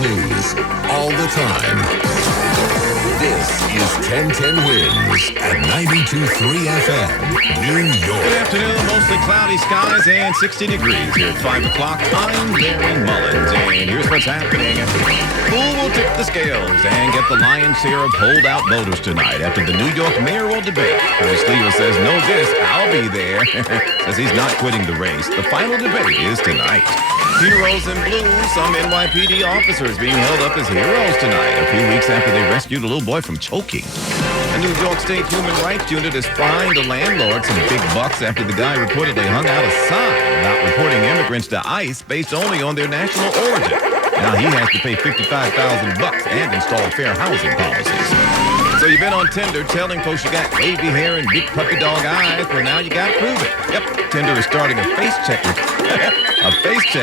news all the time. This is 1010 Wins at 92.3 FM, New York. Good afternoon. Mostly cloudy skies and 60 degrees here at 5 o'clock. I'm Barry Mullins, and here's what's happening. Who will tip the scales and get the lion's share of holdout voters tonight after the New York mayoral debate? Curtis Lewa says, know this, I'll be there. Says he's not quitting the race. The final debate is tonight. Heroes in blue, some NYPD officers being held up as heroes tonight, a few weeks after they rescued a little boy from choking. The New York State Human Rights Unit is fined a landlord some big bucks after the guy reportedly hung out a sign about reporting immigrants to ICE based only on their national origin. Now he has to pay $55,000 and install fair housing policies. So you've been on Tinder telling folks you got wavy hair and big puppy dog eyes. Well, now you got to prove it. Yep, Tinder is starting a face check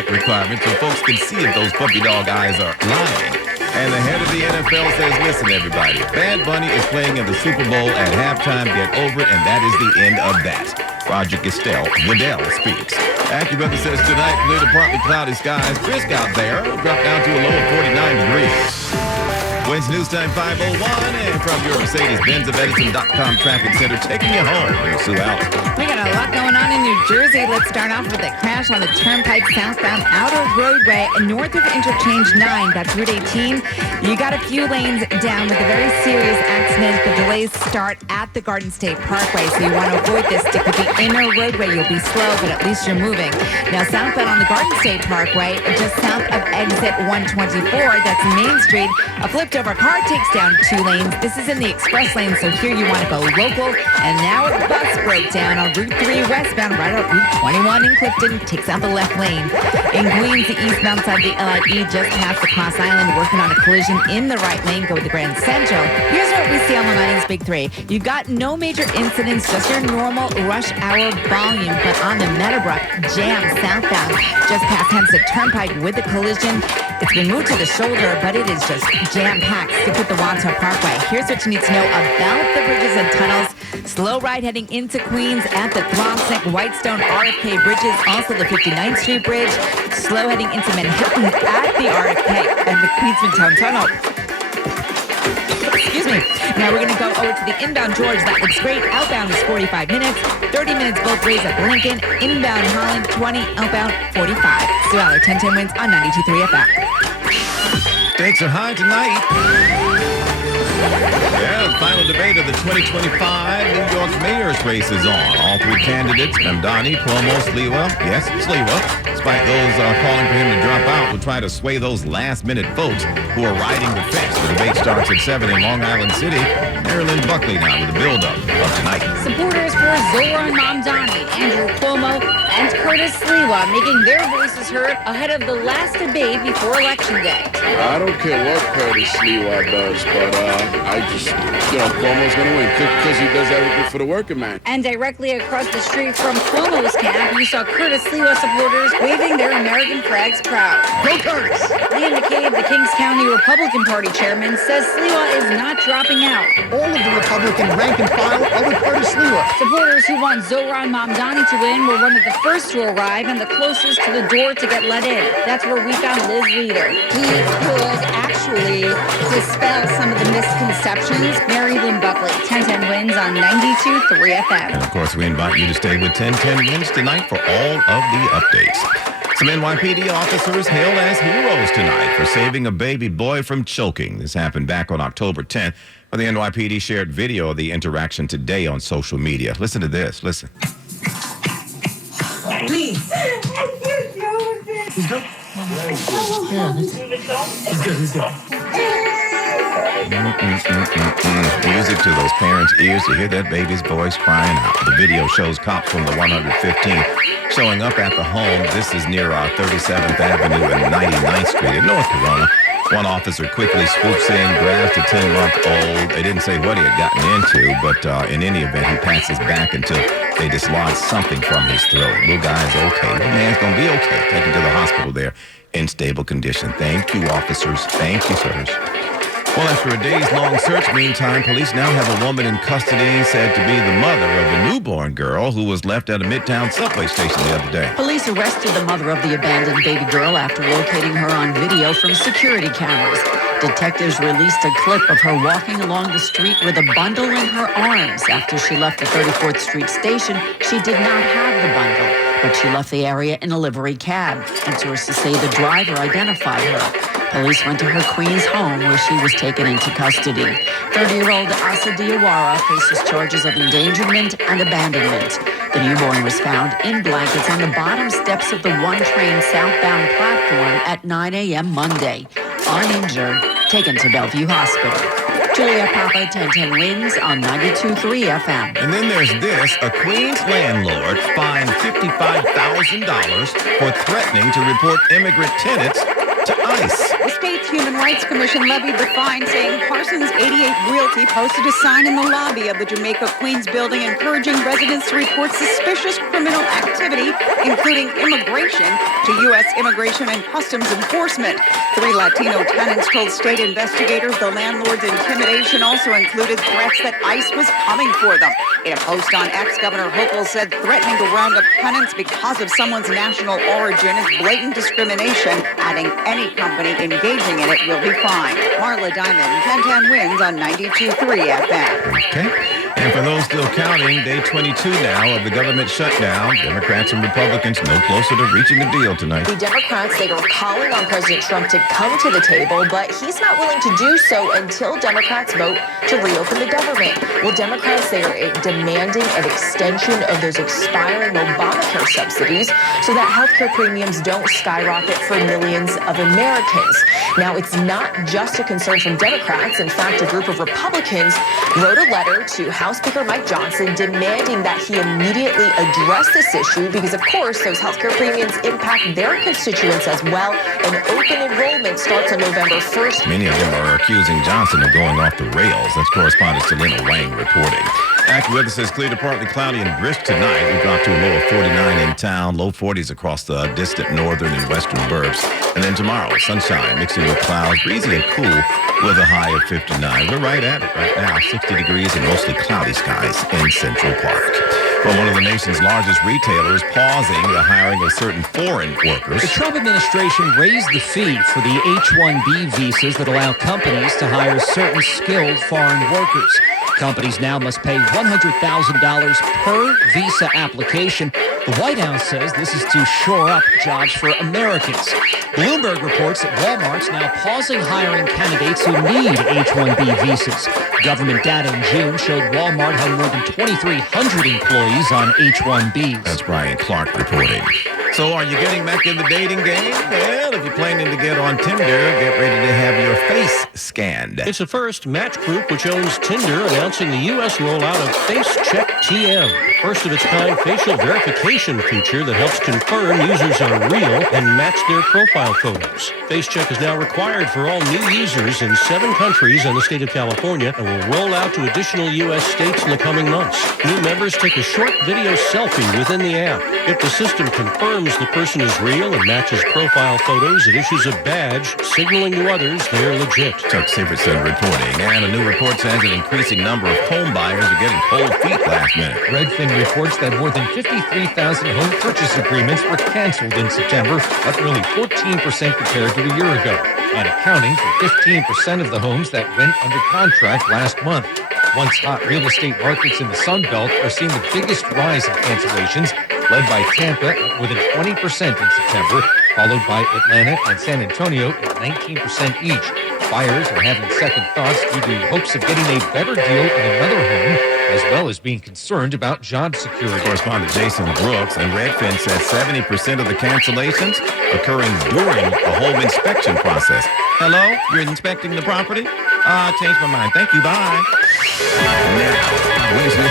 requirement so folks can see if those puppy dog eyes are lying. And the head of the NFL says, listen, everybody, Bad Bunny is playing in the Super Bowl at halftime. Get over it, and that is the end of that. Roger Goodell speaks. AccuWeather says tonight, clear to partly cloudy skies. Brisk out there. Drop down to a low of 49 degrees. Wednesday News Time 5:01, and from your Mercedes-Benz of Edison.com traffic center, taking you home. Sue out. We got a lot going on in New Jersey. Let's start off with a crash on the Turnpike southbound outer roadway north of Interchange 9. That's Route 18. You got a few lanes down with a very serious accident. The delays start at the Garden State Parkway, so you want to avoid this. Stick with the inner roadway. You'll be slow, but at least you're moving. Now, southbound on the Garden State Parkway, just south of exit 124, that's Main Street. A flipped-over car takes down 2 lanes. This is in the express lane, so here you want to go local. And now a bus broke down on Route 3 westbound, right out Route 21 in Clifton, takes out the left lane. In Queens, the eastbound side of the LIE just past the Cross Island, working on a collision in the right lane. Go with the Grand Central. Here's what we see on the 90s Big 3. You've got no major incidents, just your normal rush hour volume. But on the Meadowbrook, jam southbound, just past Hempstead Turnpike with a collision. It's been moved to the shoulder, but it is just jam-packed. Stick with the Wanto Parkway. Here's what you need to know about the bridges and tunnels. Slow ride heading into Queens at the Throgsneck, Whitestone, RFK bridges. Also the 59th Street Bridge. Slow heading into Manhattan at the RFK and the Queenston Tunnel. Excuse me. Now we're going to go over to the inbound George. That looks great. Outbound is 45 minutes. 30 minutes both ways at Lincoln. Inbound Holland, 20. Outbound, 45. Sue Aller, 1010 Wins on 92.3 FM. Stakes are high tonight. Yeah, the final debate of the 2025 New York mayor's race is on. All 3 candidates, Mamdani, Cuomo, Sliwa, yes, Sliwa, despite those calling for him to drop out, will try to sway those last-minute votes who are riding the fence. The debate starts at 7 in Long Island City. Marilyn Buckley now with the build-up of tonight. Supporters for Zoran Mamdani, Andrew Cuomo, and Curtis Sliwa making their voices heard ahead of the last debate before Election Day. I don't care what Curtis Sliwa does, but I just, Cuomo's going to win because he does everything for the working man. And directly across the street from Cuomo's camp, you saw Curtis Sliwa supporters waving their American flags proud. Go Curtis! Liam McCabe, the Kings County Republican Party chairman, says Sliwa is not dropping out. All of the Republican rank and file are with Curtis Sliwa. Supporters who want Zoran Mamdani to win were one of the first to arrive and the closest to the door to get let in. That's where we found Liz Leader. He could actually dispel some of the misconceptions. Mary Lynn Buckley, 1010 Wins on 92.3 FM. And of course, we invite you to stay with 1010 Wins tonight for all of the updates. Some NYPD officers hailed as heroes tonight for saving a baby boy from choking. This happened back on October 10th, when the NYPD shared video of the interaction today on social media. Listen to this. Listen. Please. He's good? Yeah, he's good. Music to those parents' ears to hear that baby's voice crying out. The video shows cops from the 115th showing up at the home. This is near 37th Avenue and 99th Street in North Corona. One officer quickly swoops in, grabs the 10-month-old. They didn't say what he had gotten into, but in any event, he passes back until they dislodge something from his throat. Little guy's okay. The man's going to be okay. Taken to the hospital there in stable condition. Thank you, officers. Thank you, sirs. Well, after a days-long search, meantime, police now have a woman in custody said to be the mother of a newborn girl who was left at a Midtown subway station the other day. Police arrested the mother of the abandoned baby girl after locating her on video from security cameras. Detectives released a clip of her walking along the street with a bundle in her arms. After she left the 34th Street station, she did not have the bundle, but she left the area in a livery cab, and sources say the driver identified her. Police went to her Queens home where she was taken into custody. 30-year-old Asa Diawara faces charges of endangerment and abandonment. The newborn was found in blankets on the bottom steps of the one-train southbound platform at 9 a.m. Monday. Uninjured, taken to Bellevue Hospital. Julia Papa, 1010 Wins on 92.3 FM. And then there's this. A Queens landlord fined $55,000 for threatening to report immigrant tenants to ICE. The state's Human Rights Commission levied the fine, saying Parsons 88 Realty posted a sign in the lobby of the Jamaica Queens building encouraging residents to report suspicious criminal activity, including immigration, to U.S. Immigration and Customs Enforcement. 3 Latino tenants told state investigators the landlord's intimidation also included threats that ICE was coming for them. In a post on X, Governor Hochul said threatening to round up tenants because of someone's national origin is blatant discrimination, adding any company engaging in it will be fined. Marla Diamond, 1010 Wins on 92.3 FM. Okay. And for those still counting, day 22 now of the government shutdown. Democrats and Republicans no closer to reaching a deal tonight. The Democrats, they are calling on President Trump to come to the table, but he's not willing to do so until Democrats vote to reopen the government. Well, Democrats, they are demanding an extension of those expiring Obamacare subsidies so that healthcare premiums don't skyrocket for millions of Americans. Now, it's not just a concern from Democrats. In fact, a group of Republicans wrote a letter to House Speaker Mike Johnson demanding that he immediately address this issue because, of course, those healthcare premiums impact their constituents as well. And open enrollment starts on November 1st. Many of them are accusing Johnson of going off the rails. That's correspondent Selena Wang reporting. AccuWeather says clear to partly cloudy and brisk tonight. We dropped to a low of 49 in town, low 40s across the distant northern and western burbs. And then tomorrow, sunshine mixing with clouds, breezy and cool with a high of 59. We're right at it right now, 60 degrees and mostly cloudy skies in Central Park. Well, one of the nation's largest retailers pausing the hiring of certain foreign workers. The Trump administration raised the fee for the H-1B visas that allow companies to hire certain skilled foreign workers. Companies now must pay $100,000 per visa application. The White House says this is to shore up jobs for Americans. Bloomberg reports that Walmart's now pausing hiring candidates who need H-1B visas. Government data in June showed Walmart had more than 2,300 employees on H-1Bs. That's Brian Clark reporting. So are you getting back in the dating game? Well, if you're planning to get on Tinder, get ready to have your face scanned. It's the first Match Group, which owns Tinder, announcing the U.S. rollout of Face Check TM, the first of its kind facial verification feature that helps confirm users are real and match their profile photos. Face Check is now required for all new users in 7 countries and the state of California and will roll out to additional U.S. states in the coming months. New members take a short video selfie within the app. If the system confirms the person is real and matches profile photos, it issues a badge signaling to others they're legit. Chuck Sivertson reporting. And a new report says an increasing number of home buyers are getting cold feet last minute. Redfin reports that more than 53,000 home purchase agreements were canceled in September, up nearly 14% compared to a year ago, and accounting for 15% of the homes that went under contract last month. Once hot real estate markets in the Sun Belt are seeing the biggest rise in cancellations, led by Tampa at more than 20% in September, followed by Atlanta and San Antonio at 19% each. Buyers are having second thoughts due to hopes of getting a better deal in another home, as well as being concerned about job security. Correspondent Jason Brooks and Redfin says 70% of the cancellations occurring during the home inspection process. Hello? You're inspecting the property? Changed my mind. Thank you. Bye. Now, Wednesday.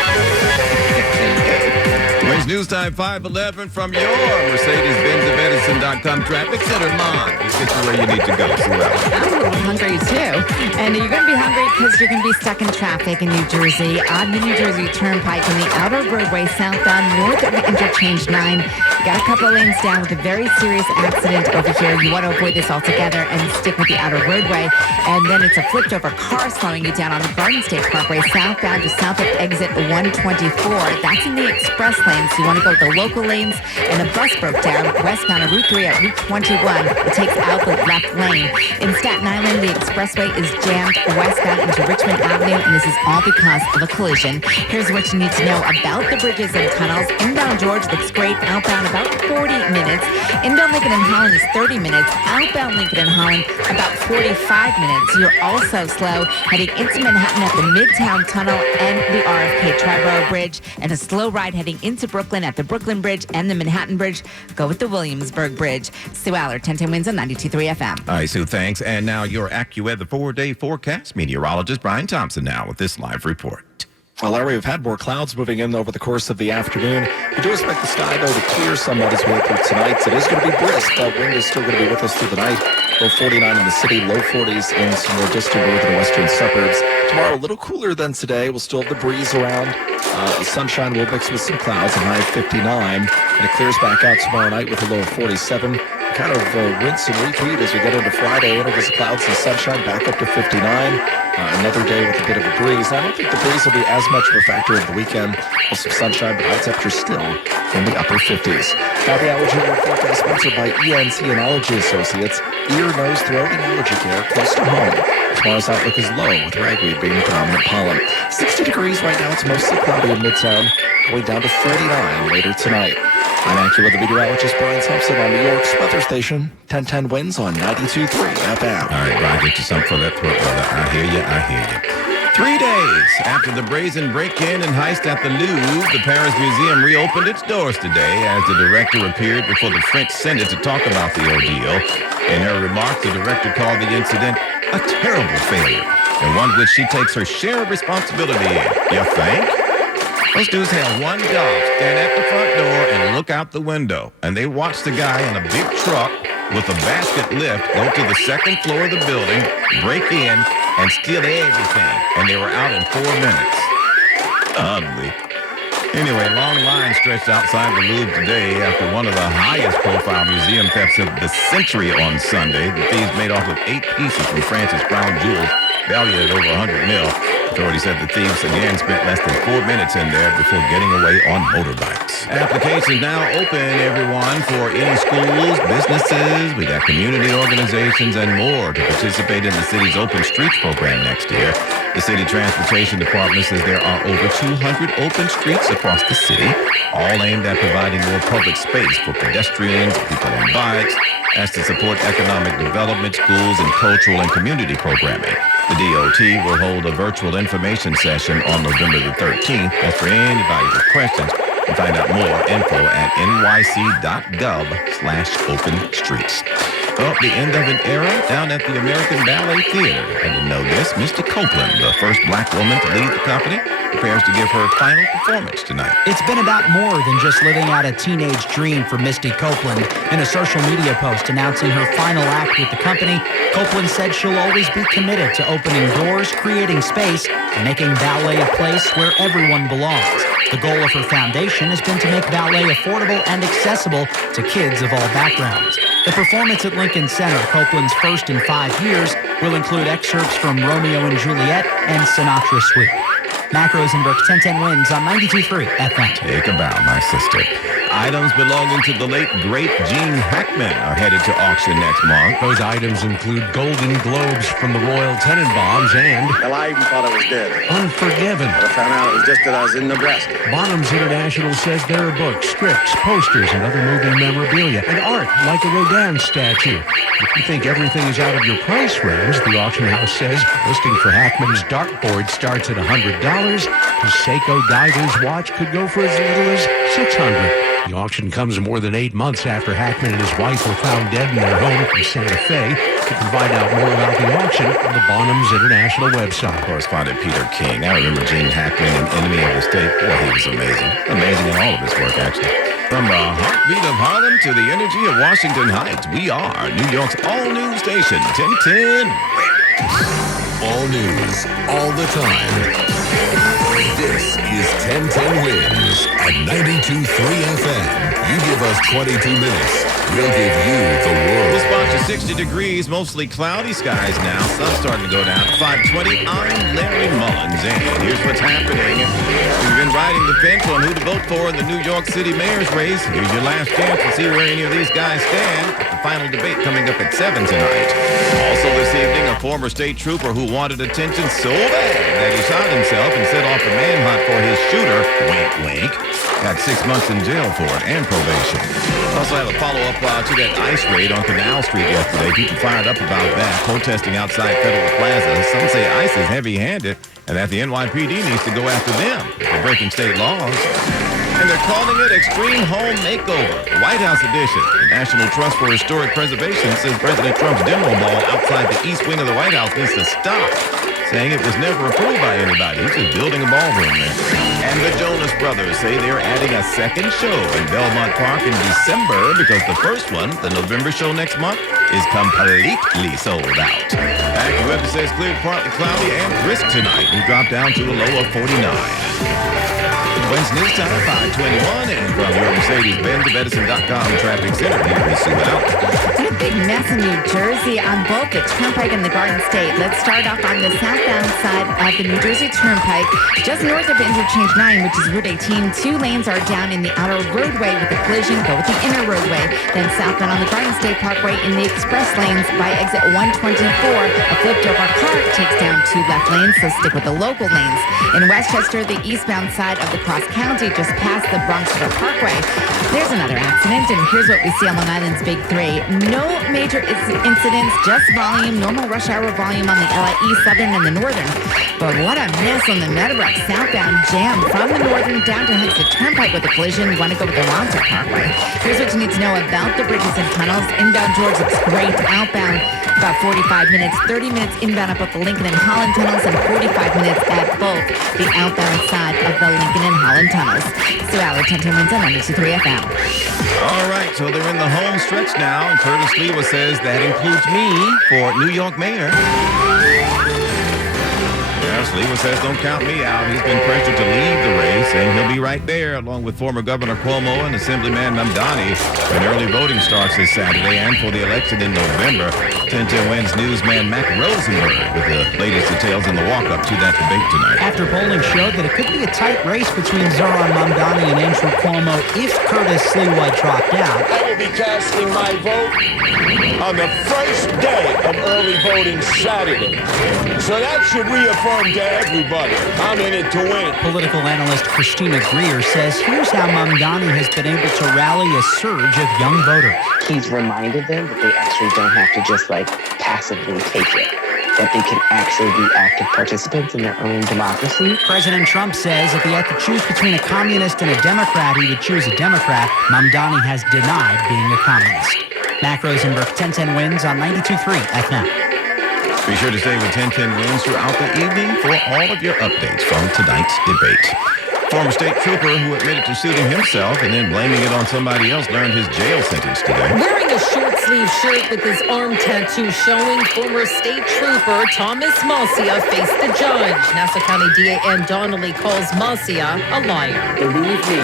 Wins News Time 511 from your Mercedes-Benz of Edison.com traffic center. Mom, let's get you where you need to go. I'm a little hungry, too. And you're going to be hungry because you're going to be stuck in traffic in New Jersey on the New Jersey Turnpike in the outer roadway southbound north of the Interchange 9. Got a couple of lanes down with a very serious accident over here. You want to avoid this altogether and stick with the outer roadway. And then it's a flipped-over car slowing you down on the Garden State Parkway southbound to south of exit 124. That's in the express lane, so you want to go with the local lanes. And a bus broke down westbound on Route 3 at Route 21. It takes out the left lane. In Staten Island, the expressway is jammed westbound into Richmond Avenue, and this is all because of a collision. Here's what you need to know about the bridges and tunnels. Inbound George looks great. Outbound about 40 minutes. Inbound Lincoln and Holland is 30 minutes. Outbound Lincoln and Holland about 45 minutes. You're also slow heading into Manhattan at the Midtown Tunnel and the RFK Triborough Bridge, and a slow ride heading into Brooklyn at the Brooklyn Bridge and the Manhattan Bridge. Go with the Williamsburg Bridge. Sue Aller, 1010 Wins on 92.3 FM. All right, Sue, thanks. And now your AccuWeather 4-day forecast. Meteorologist Brian Thompson now with this live report. Well, Larry, we've had more clouds moving in over the course of the afternoon. We do expect the sky, though, to clear somewhat as we head through tonight. It is going to be brisk. That wind is still going to be with us through the night. Low 49 in the city, low 40s in some more distant northern and western suburbs. Tomorrow, a little cooler than today. We'll still have the breeze around. The sunshine will mix with some clouds, a high of 59. And it clears back out tomorrow night with a low of 47. Kind of rinse and repeat as we get into Friday. Intervals of clouds and sunshine back up to 59. Another day with a bit of a breeze. I don't think the breeze will be as much of a factor over the weekend. With some sunshine, but high temperatures still in the upper 50s. Now the Allergy Alert forecast sponsored by ENT and Allergy Associates. Ear, nose, throat, and allergy care close to home. Tomorrow's outlook is low, with ragweed being the predominant pollen. 60 degrees right now. It's mostly cloudy in Midtown, going down to 49 later tonight. I'm AccuWeather meteorologist Brian Thompson on New York's weather station. 1010 Wins on 92.3 FM. All right, Brian, get you something for that throat, brother. I hear you. 3 days after the brazen break-in and heist at the Louvre, the Paris Museum reopened its doors today as the director appeared before the French Senate to talk about the ordeal. In her remarks, the director called the incident a terrible failure, and one which she takes her share of responsibility in. You think? Those dudes had one job, stand at the front door and look out the window. And they watched the guy in a big truck with a basket lift go to the second floor of the building, break in, and steal everything. And they were out in 4 minutes. Ugly. Anyway, long lines stretched outside the Louvre today after one of the highest profile museum thefts of the century on Sunday. The thieves made off with 8 pieces from France's crown jewels, valued at over $100 million. Authorities said the thieves again spent less than 4 minutes in there before getting away on motorbikes. Applications now open, everyone, for any schools, businesses. We got community organizations and more to participate in the city's Open Streets program next year. The city transportation department says there are over 200 open streets across the city, all aimed at providing more public space for pedestrians, people on bikes, as to support economic development, schools, and cultural and community programming. The DOT will hold a virtual information session on November the 13th. That's for anybody with questions. You can find out more info at nyc.gov/openstreets. Well, the end of an era down at the American Ballet Theater. I didn't know this. Misty Copeland, the first black woman to lead the company, prepares to give her final performance tonight. It's been about more than just living out a teenage dream for Misty Copeland. In a social media post announcing her final act with the company, Copeland said she'll always be committed to opening doors, creating space, and making ballet a place where everyone belongs. The goal of her foundation has been to make ballet affordable and accessible to kids of all backgrounds. The performance at Lincoln Center, Copeland's first in 5 years, will include excerpts from Romeo and Juliet and Sinatra Suite. Mac Rosenberg, 1010 Wins on 92.3 FM. Take a bow, my sister. Items belonging to the late, great Gene Hackman are headed to auction next month. Those items include Golden Globes from the Royal Tenenbaums and... Hell, I even thought I was dead. Unforgiven. I found out it was just that I was in Nebraska. Bonhams International says there are books, scripts, posters, and other movie memorabilia, and art like a Rodin statue. If you think everything is out of your price range, the auction house says listing for Hackman's dartboard starts at $100. His Seiko diver's watch could go for as little as $600. The auction comes more than 8 months after Hackman and his wife were found dead in their home in Santa Fe. You can find out more about the auction on the Bonhams International website. Correspondent Peter King. I remember Gene Hackman in Enemy of the State. Boy, he was amazing. Amazing in all of his work, actually. From the heartbeat of Harlem to the energy of Washington Heights, we are New York's all-new station, 1010 Wins. All news, all the time. This is 1010 Wins at 92.3 FM. You give us 22 minutes, we'll give you the world. This spot is 60 degrees, mostly cloudy skies now. Sun's starting to go down. 5:20, I'm Larry Mullins, and here's what's happening. We've been riding the fence on who to vote for in the New York City mayor's race. Here's your last chance to see where any of these guys stand. The final debate coming up at 7 tonight. Also this evening, a former state trooper who wanted attention so bad that he shot himself and set off a manhunt for his shooter, wink, wink, got 6 months in jail for it and probation. Also have a follow-up to that ICE raid on Canal Street yesterday. People fired up about that, protesting outside Federal Plaza. Some say ICE is heavy-handed and that the NYPD needs to go after them for breaking state laws. And they're calling it Extreme Home Makeover, the White House edition. The National Trust for Historic Preservation says President Trump's demo ball outside the east wing of the White House needs to stop, saying it was never approved by anybody. He's just building a ballroom there. And the Jonas Brothers say they're adding a second show in Belmont Park in December because the first one, the November show next month, is completely sold out. AccuWeather says cleared, partly cloudy and brisk tonight. We dropped down to a low of 49. Wednesday news time, 5:21, and from your Mercedes-Benz of Edison.com Traffic Center, here is Sue Out. What a big mess in New Jersey on both the Turnpike and the Garden State. Let's start off on the southbound side of the New Jersey Turnpike, just north of Interchange 9, which is Route 18. 2 lanes are down in the outer roadway with a collision. Go with the inner roadway. Then southbound on the Garden State Parkway in the express lanes by exit 124. A flipped-over car takes down 2 left lanes, so stick with the local lanes. In Westchester, the eastbound side of the Cross County, just past the Bronx River Parkway, there's another accident, and here's what we see on Long Island's Big 3. No major incidents, just volume, normal rush hour volume on the LIE Southern and the Northern. But what a mess on the Meadowbrook southbound jam from the Northern down to Hempstead Turnpike with a collision. You want to go with the Montauk Parkway. Here's what you need to know about the bridges and tunnels. Inbound George looks great. Outbound, about 45 minutes. 30 minutes inbound at both the Lincoln and Holland tunnels, and 45 minutes at both the outbound side of the Lincoln and Holland tunnels. Sue Aller, 1010 Wins on 92.3 FM. All right, so they're in the home stretch now, and Curtis Lewa says that includes me for New York mayor. Yes, Lewa says don't count me out. He's been pressured to leave the race, and he'll be right there along with former Governor Cuomo and Assemblyman Mamdani when early voting starts this Saturday and for the election in November. 1010 Wins newsman Mac Rosenberg with the latest details in the walk-up to that debate tonight. After polling showed that it could be a tight race between Zohran Mamdani and Andrew Cuomo if Curtis Lewa dropped out. I will be casting my vote on the first day of early voting Saturday. So that should reaffirm to everybody I'm in it to win. Political analyst Christina Greer says here's how Mamdani has been able to rally a surge of young voters. He's reminded them that they actually don't have to just passively take it, that they can actually be active participants in their own democracy. President Trump says if he had to choose between a communist and a Democrat, he would choose a Democrat. Mamdani has denied being a communist. Mac Rosenberg, 1010 Wins on 92.3 FM. Be sure to stay with 1010 Wins throughout the evening for all of your updates from tonight's debate. Former state trooper who admitted to shooting himself and then blaming it on somebody else learned his jail sentence today. Wearing a short-sleeve shirt with his arm tattoo showing, former state trooper Thomas Marcia faced the judge. Nassau County DA Ann Donnelly calls Marcia a liar. Believe me,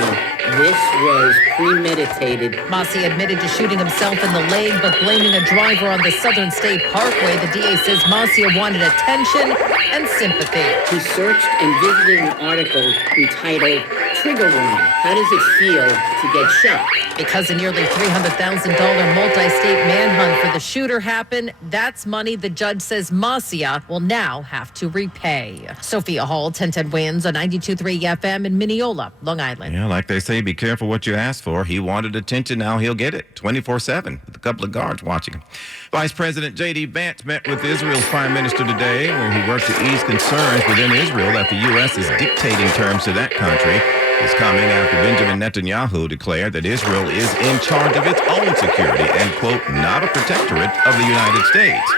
this was premeditated. Marcia admitted to shooting himself in the leg, but blaming a driver on the Southern State Parkway. The DA says Marcia wanted attention and sympathy. He searched and visited an article entitled Trigger Warning. How does it feel to get shot? Because a nearly $300,000 multi-state manhunt for the shooter happened, that's money the judge says Marcia will now have to repay. Sophia Hall, 1010 Wins on 92.3 FM in Mineola, Long Island. Yeah, like they say, be careful what you ask for. He wanted attention, now he'll get it 24/7 with a couple of guards watching him. Vice President J.D. Vance met with Israel's prime minister today, where he worked to ease concerns within Israel that the U.S. is dictating terms to that country. is coming after Benjamin Netanyahu declared that Israel is in charge of its own security and, quote, not a protectorate of the United States.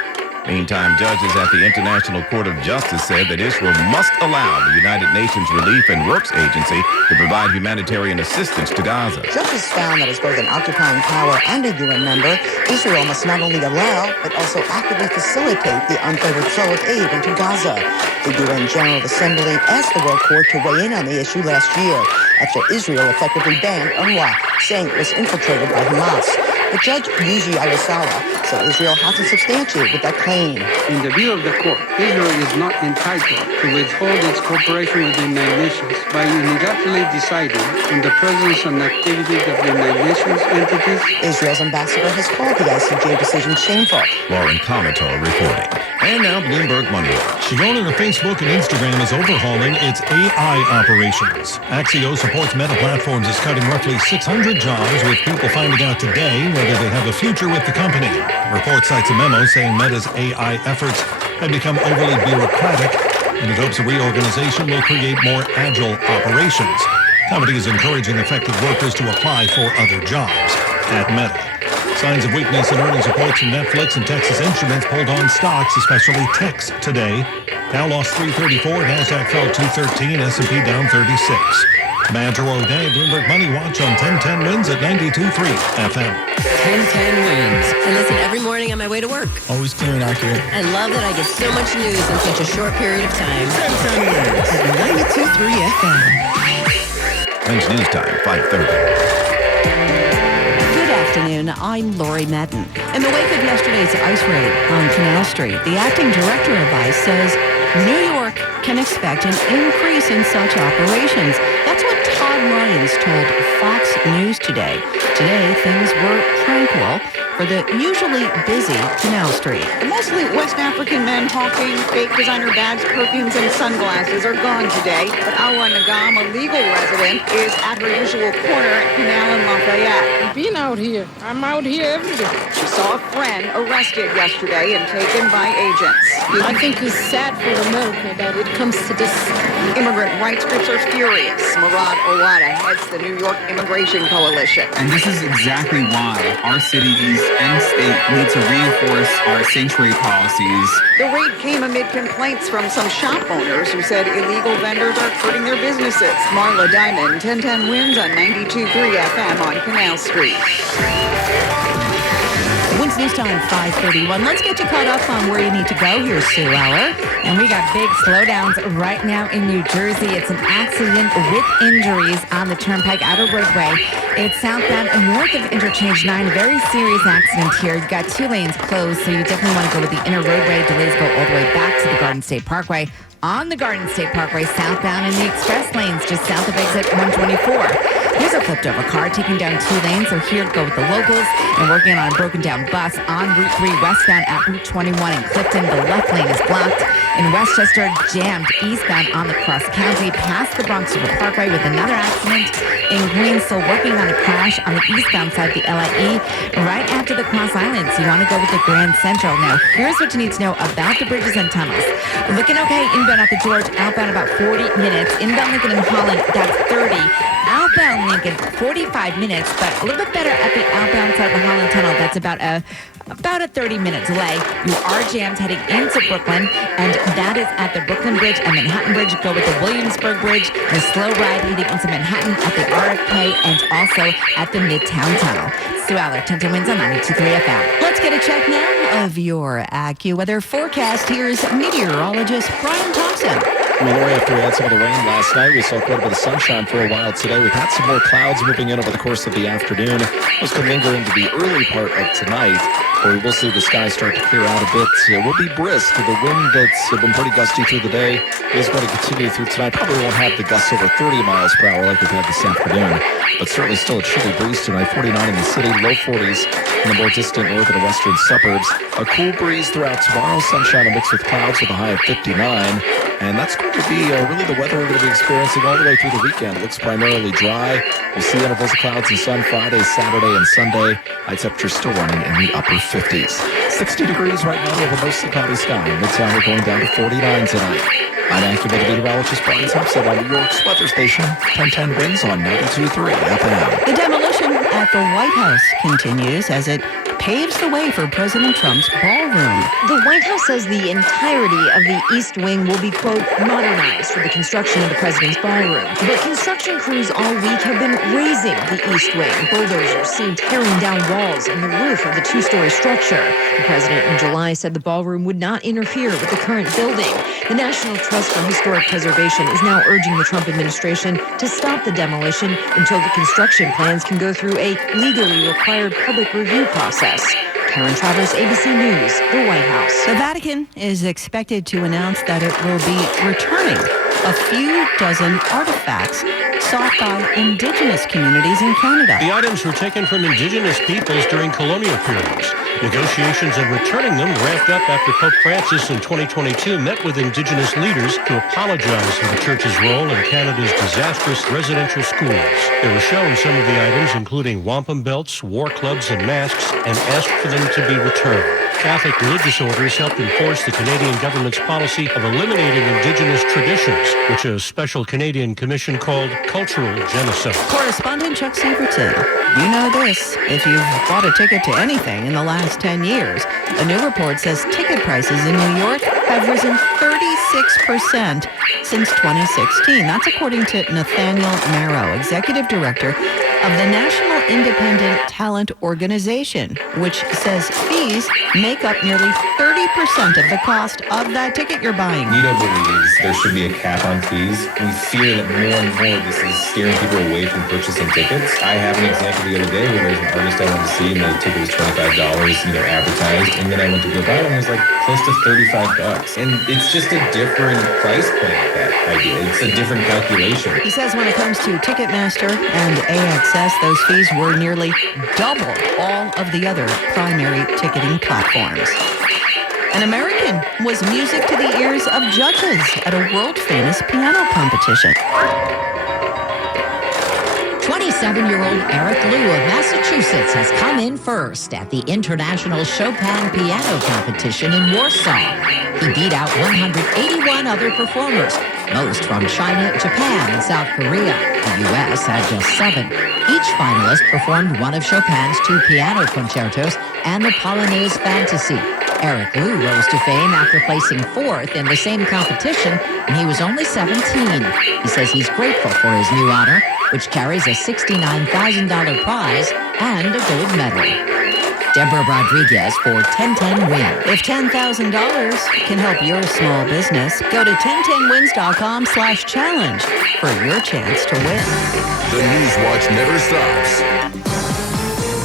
Meantime, judges at the International Court of Justice said that Israel must allow the United Nations Relief and Works Agency to provide humanitarian assistance to Gaza. Judges found that as both an occupying power and a UN member, Israel must not only allow, but also actively facilitate the unfavored flow of aid into Gaza. The UN General Assembly asked the World Court to weigh in on the issue last year after Israel effectively banned UNRWA, saying it was infiltrated by Hamas. But Judge Yuji Awasawa said Israel hasn't substantiated with that claim. In the view of the court, Israel is not entitled to withhold its cooperation with the United Nations by unilaterally deciding on the presence and activities of the United Nations entities. Israel's ambassador has called the ICJ decision shameful. Lauren Comator reporting. And now Bloomberg Money Watch. The owner of Facebook and Instagram is overhauling its AI operations. Axios reports Meta Platforms is cutting roughly 600 jobs, with people finding out today whether they have a future with the company. The report cites a memo saying Meta's AI efforts have become overly bureaucratic, and it hopes a reorganization will create more agile operations. The company is encouraging affected workers to apply for other jobs at Meta. Signs of weakness in earnings reports from Netflix and Texas Instruments pulled on stocks, especially Tex today. Dow lost 334, NASDAQ fell 213, S&P down 36. Badger O'Day, Bloomberg Money Watch on 1010 Wins at 92.3 FM. 1010 Wins. I listen every morning on my way to work. Always clear and accurate. I love that I get so much news in such a short period of time. 1010 Wins at 92.3 FM. Wins News Time, 5:30. Good afternoon, I'm Lori Madden. In the wake of yesterday's ICE raid on Canal Street, the acting director of ICE says New York can expect an increase in such operations. That's what Todd Lyons told Fox News today. Today, things were tranquil for the usually busy Canal Street. The mostly West African men hawking fake designer bags, perfumes, and sunglasses are gone today. But Awa Nagam, a legal resident, is at her usual corner at Canal and Lafayette. I've been out here. I'm out here every day. She saw a friend arrested yesterday and taken by agents. I think it's sad for America that it comes to this. Immigrant rights groups are furious. Murad Owada heads the New York Immigration Coalition. And this is exactly why our cities and state need to reinforce our sanctuary policies. The raid came amid complaints from some shop owners who said illegal vendors are hurting their businesses. Marla Diamond, 1010 Wins on 92.3 FM on Canal Street. Wins News Time, 5:31. Let's get you caught up on where you need to go. Here's Sue Aller. And we got big slowdowns right now in New Jersey. It's an accident with injuries on the Turnpike Outer Roadway. It's southbound and north of Interchange 9. A very serious accident here. You've got 2 lanes closed, so you definitely want to go with the inner roadway. Delays go all the way back to the Garden State Parkway. On the Garden State Parkway, southbound in the express lanes, just south of exit 124. Here's a flipped over car taking down 2 lanes, so here go with the locals and working on a broken down bus on Route 3 westbound at Route 21 in Clifton. The left lane is blocked. In Westchester, jammed eastbound on the cross county past the Bronx River Parkway with another accident. In Queens, still working on a crash on the eastbound side of the LIE right after the Cross Islands. You want to go with the Grand Central. Now, here's what you need to know about the bridges and tunnels. Looking okay inbound at the George, outbound about 40 minutes. Inbound Lincoln and Holland, that's 30. Outbound Lincoln, 45 minutes, but a little bit better at the outbound side of the Holland Tunnel. That's about a 30-minute delay. You are jammed heading into Brooklyn, and that is at the Brooklyn Bridge and Manhattan Bridge. Go with the Williamsburg Bridge, the slow ride heading into Manhattan at the RFK, and also at the Midtown Tunnel. Sue Aller, 1010 Wins on 92.3 FM. Let's get a check now of your AccuWeather forecast. Here's meteorologist Brian Thompson. Well, Lori, after we had some of the rain last night, we saw quite a bit of sunshine for a while today. We've had some more clouds moving in over the course of the afternoon. Those could linger into the early part of tonight, where we will see the sky start to clear out a bit. It will be brisk. The wind that's been pretty gusty through the day is going to continue through tonight. Probably won't have the gusts over 30 miles per hour like we've had this afternoon, but certainly still a chilly breeze tonight. 49 in the city, low 40s in the more distant northern and western suburbs. A cool breeze throughout tomorrow. Sunshine mixed with clouds with a high of 59. And that's going to be really the weather we're going to be experiencing all the way through the weekend. It looks primarily dry. We'll see intervals of clouds and sun Friday, Saturday, and Sunday. High temperature still running in the upper 50s. 60 degrees right now over mostly cloudy sky. Midtown we're going down to 49 tonight. I'm AccuWeather meteorologist Brian Thompson on New York's weather station. 1010 winds on 92.3 FM. The demolition at the White House continues as it paves the way for President Trump's ballroom. The White House says the entirety of the East Wing will be, quote, modernized for the construction of the president's ballroom. But construction crews all week have been raising the East Wing. Bulldozers seen tearing down walls and the roof of the two-story structure. The president in July said the ballroom would not interfere with the current building. The National Trust for Historic Preservation is now urging the Trump administration to stop the demolition until the construction plans can go through a legally required public review process. Karen Travers, ABC News, the White House. The Vatican is expected to announce that it will be returning a few dozen artifacts sought by indigenous communities in Canada. The items were taken from indigenous peoples during colonial periods. Negotiations of returning them ramped up after Pope Francis in 2022 met with indigenous leaders to apologize for the church's role in Canada's disastrous residential schools. They were shown some of the items, including wampum belts, war clubs, and masks, and asked for them to be returned. Catholic religious orders helped enforce the Canadian government's policy of eliminating indigenous traditions, which a special Canadian commission called cultural genocide. Correspondent Chuck Severson, you know this. If you've bought a ticket to anything in the last 10 years, a new report says ticket prices in New York have risen 36% since 2016. That's according to Nathaniel Marrow, executive director of the National Independent Talent Organization, which says fees make up nearly 30% of the cost of that ticket you're buying. Nito believes there should be a cap on fees. We fear that more and more this is steering people away from purchasing tickets. I have an example the other day where there's an artist I wanted to see and the ticket was $25, advertised, and then I went to go buy it and it was like close to $35. And it's just a different price point, that idea. It's a different calculation. He says when it comes to Ticketmaster and AXS, those fees were nearly double all of the other primary ticketing platforms. An American was music to the ears of judges at a world-famous piano competition. 27-year-old Eric Liu of Massachusetts has come in first at the International Chopin Piano Competition in Warsaw. He beat out 181 other performers, most from China, Japan, and South Korea. The U.S. had just 7. Each finalist performed one of Chopin's 2 piano concertos and the Polonaise Fantasy. Eric Liu rose to fame after placing 4th in the same competition when he was only 17. He says he's grateful for his new honor, which carries a $69,000 prize and a gold medal. Deborah Rodriguez for 1010 Win. If $10,000 can help your small business, go to 1010wins.com/challenge for your chance to win. The News Watch never stops.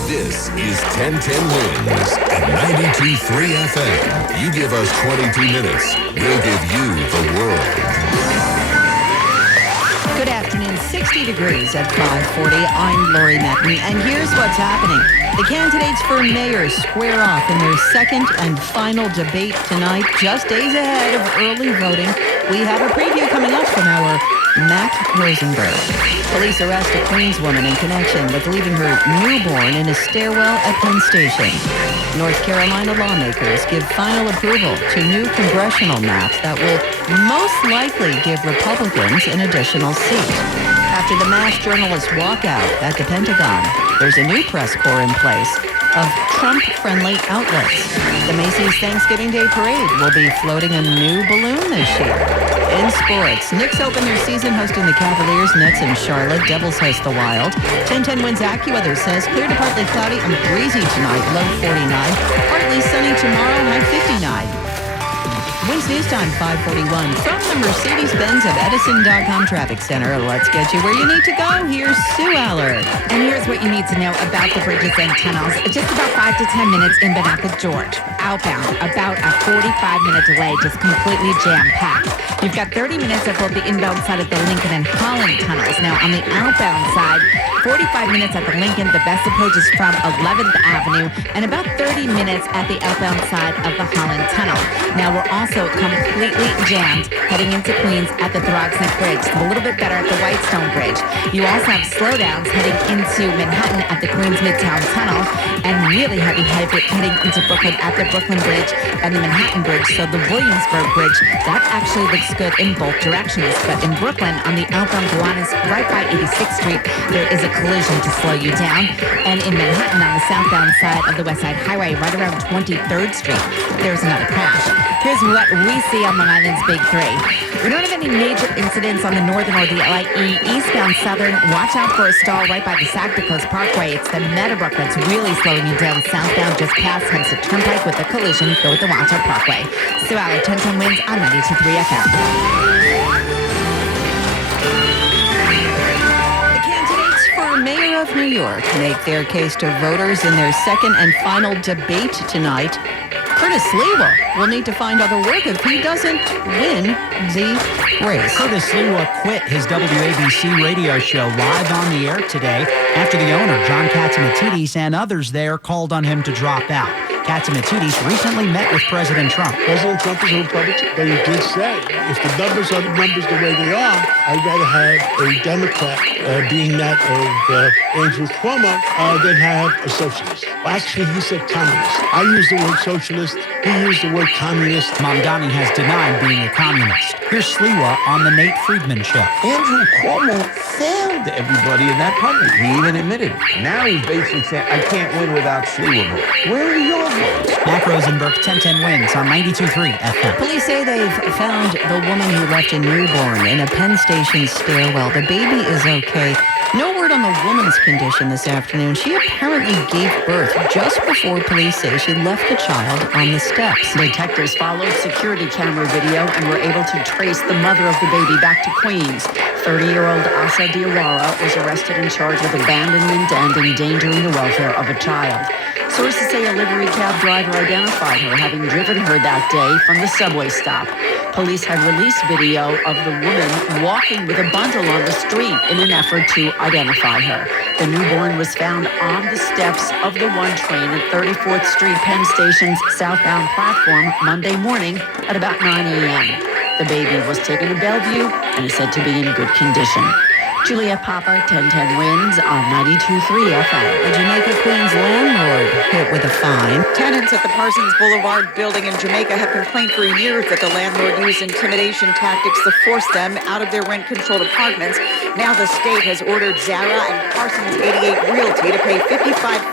This is 1010 Wins at 92.3 FM. You give us 22 minutes, we'll give you the world. Good afternoon, 60 degrees at 5:40. I'm Lori Metten, and here's what's happening. The candidates for mayor square off in their second and final debate tonight, just days ahead of early voting. We have a preview coming up from our Matt Rosenberg. Police arrest a Queens woman in connection with leaving her newborn in a stairwell at Penn Station. North Carolina lawmakers give final approval to new congressional maps that will most likely give Republicans an additional seat. After the mass journalist walkout at the Pentagon, there's a new press corps in place of Trump-friendly outlets. The Macy's Thanksgiving Day Parade will be floating a new balloon this year. In sports, Knicks open their season hosting the Cavaliers, Nets in Charlotte. Devils host the Wild. 1010 Wins AccuWeather says clear to partly cloudy and breezy tonight, low 49. Partly sunny tomorrow, high 59. Wins News Time 541 from the Mercedes-Benz of Edison.com Traffic Center. Let's get you where you need to go. Here's Sue Aller. And here's what you need to know about the bridges and tunnels. Just about 5 to 10 minutes in Benacca, George. Outbound, about a 45-minute delay, just completely jam-packed. You've got 30 minutes at both the inbound side of the Lincoln and Holland tunnels. Now, on the outbound side, 45 minutes at the Lincoln. The best approach is from 11th Avenue, and about 30 minutes at the outbound side of the Holland Tunnel. Now, we're also completely jammed heading into Queens at the Throgsneck Bridge. It's a little bit better at the Whitestone Bridge. You also have slowdowns heading into Manhattan at the Queens Midtown Tunnel, and really heavy heading into Brooklyn at the Brooklyn Bridge and the Manhattan Bridge. So the Williamsburg Bridge, that actually looks good in both directions. But in Brooklyn, on the outbound Gowanus, right by 86th Street, there is a collision to slow you down. And in Manhattan, on the southbound side of the West Side Highway, right around 23rd Street, there's another crash. Here's what we see on Long Island's Big Three. We don't have any major incidents on the northern or the LIE. Eastbound Southern, watch out for a stall right by the Saginaw Coast Parkway. It's the Meadowbrook that's really slowing you down. Southbound just past Hempstead Turnpike with a collision. Go with the watch out Parkway. Sue Alley, 1010 wins on 92.3 FM. The candidates for mayor of New York make their case to voters in their second and final debate tonight. Curtis Sliwa will need to find other work if he doesn't win the race. Curtis Sliwa quit his WABC radio show live on the air today after the owner, John Katzimatidis, and others there called on him to drop out. Katzimatidis recently met with President Trump. President Trump is a Republican, but he did say, if the numbers are the numbers the way they are, I'd rather have a Democrat, being that of Andrew Cuomo, than have a socialist. Well, actually, he said communist. I used the word socialist. He used the word communist. Mamdani has denied being a communist. Here's Sliwa on the Nate Friedman Show. Andrew Cuomo failed everybody in that public. He even admitted it. Now he's basically saying, I can't win without Sliwa vote. Where are your votes? Mac Rosenberg, 1010 wins on 92.3 FM. Police say they've found the woman who left a newborn in a Penn Station stairwell. The baby is okay. No word on the woman's condition this afternoon. She apparently gave birth just before police say she left the child on the steps. Detectives followed security camera video and were able to trace the mother of the baby back to Queens. 30-year-old Asa Diawara was arrested and charged with abandonment and endangering the welfare of a child. Sources say a livery cab driver identified her, having driven her that day from the subway stop. Police had released video of the woman walking with a bundle on the street in an effort to identify her. The newborn was found on the steps of the 1 train at 34th Street Penn Station's southbound platform Monday morning at about 9 a.m. The baby was taken to Bellevue and is said to be in good condition. Juliet Papa, 1010 wins on 92.3 FM. A Jamaica Queens landlord hit with a fine. Tenants at the Parsons Boulevard building in Jamaica have complained for years that the landlord used intimidation tactics to force them out of their rent-controlled apartments. Now the state has ordered Zara and Parsons 88 Realty to pay $55,000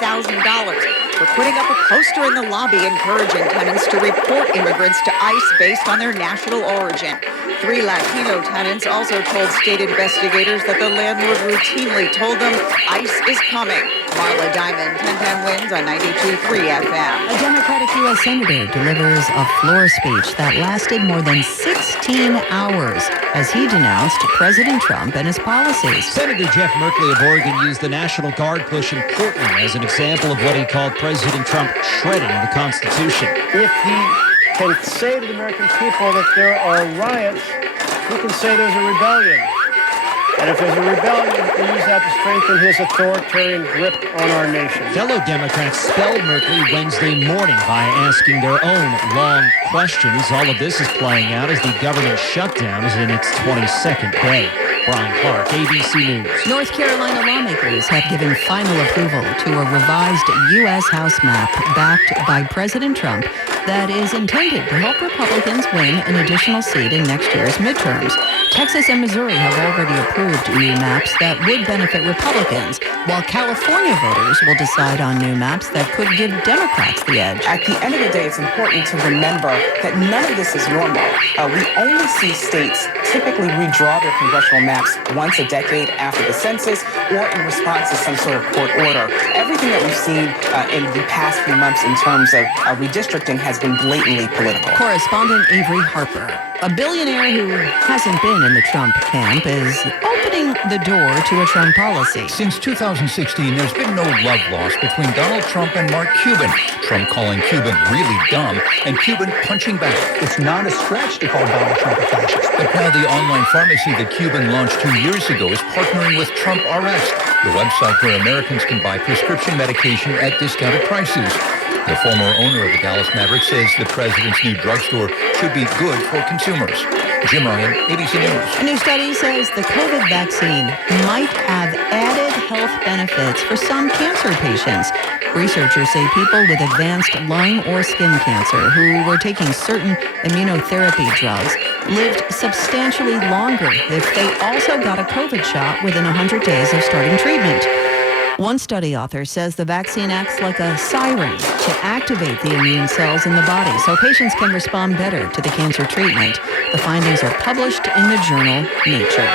for putting up a poster in the lobby encouraging tenants to report immigrants to ICE based on their national origin. 3 Latino tenants also told state investigators that the landlord routinely told them ICE is coming. Marla Diamond, 1010 wins on 92.3 FM. A Democratic U.S. Senator delivers a floor speech that lasted more than 16 hours as he denounced President Trump and his policies. Senator Jeff Merkley of Oregon used the National Guard push in Portland as an example of what he called President Trump shredding the Constitution. If he can say to the American people that there are riots, he can say there's a rebellion. And if there's a rebellion, he can use that to strengthen his authoritarian grip on our nation. Fellow Democrats spelled Merkley Wednesday morning by asking their own long questions. All of this is playing out as the government shutdown is in its 22nd day. Brian Clark, ABC News. North Carolina lawmakers have given final approval to a revised U.S. House map backed by President Trump that is intended to help Republicans win an additional seat in next year's midterms. Texas and Missouri have already approved new maps that would benefit Republicans, while California voters will decide on new maps that could give Democrats the edge. At the end of the day, it's important to remember that none of this is normal. We only see states typically redraw their congressional maps once a decade after the census or in response to some sort of court order. Everything that we've seen in the past few months in terms of redistricting has been blatantly political. Correspondent Avery Harper, a billionaire who hasn't been in the Trump camp, is opening the door to a Trump policy. Since 2016, there's been no love lost between Donald Trump and Mark Cuban. Trump calling Cuban really dumb and Cuban punching back. It's not a stretch to call Donald Trump a fascist. But now the online pharmacy that Cuban launched 2 years ago is partnering with Trump RX, the website where Americans can buy prescription medication at discounted prices. The former owner of the Dallas Mavericks says the president's new drugstore should be good for consumers. Jim Ryan, ABC News. A new study says the COVID vaccine might have added health benefits for some cancer patients. Researchers say people with advanced lung or skin cancer who were taking certain immunotherapy drugs lived substantially longer if they also got a COVID shot within 100 days of starting treatment. One study author says the vaccine acts like a siren to activate the immune cells in the body so patients can respond better to the cancer treatment. The findings are published in the journal Nature.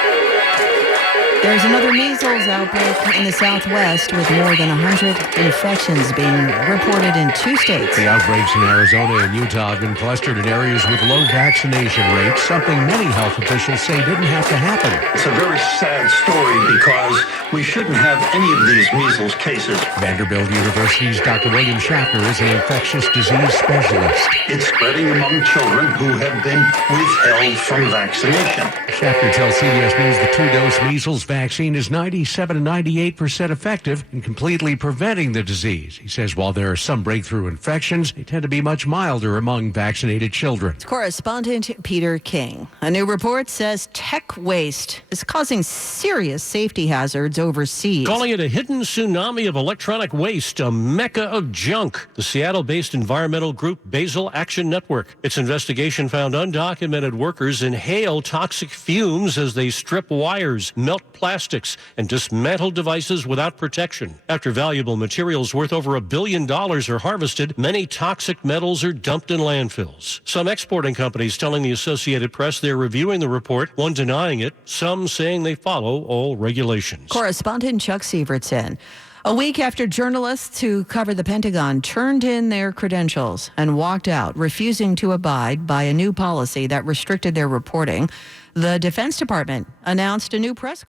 There's another measles outbreak in the Southwest with more than 100 infections being reported in 2 states. The outbreaks in Arizona and Utah have been clustered in areas with low vaccination rates, something many health officials say didn't have to happen. It's a very sad story because we shouldn't have any of these measles cases. Vanderbilt University's Dr. William Schaffner is an infectious disease specialist. It's spreading among children who have been withheld from vaccination. Schaffner tells CBS News the 2-dose measles vaccine is 97 to 98% effective in completely preventing the disease. He says while there are some breakthrough infections, they tend to be much milder among vaccinated children. Correspondent Peter King. A new report says tech waste is causing serious safety hazards overseas. Calling it a hidden tsunami of electronic waste, a mecca of junk. The Seattle-based environmental group Basel Action Network. Its investigation found undocumented workers inhale toxic fumes as they strip wires, melt plastics, and dismantle devices without protection. After valuable materials worth over $1 billion are harvested, many toxic metals are dumped in landfills. Some exporting companies telling the Associated Press they're reviewing the report, one denying it, some saying they follow all regulations. Correspondent Chuck Sievertson. A week after journalists who cover the Pentagon turned in their credentials and walked out, refusing to abide by a new policy that restricted their reporting, the Defense Department announced a new press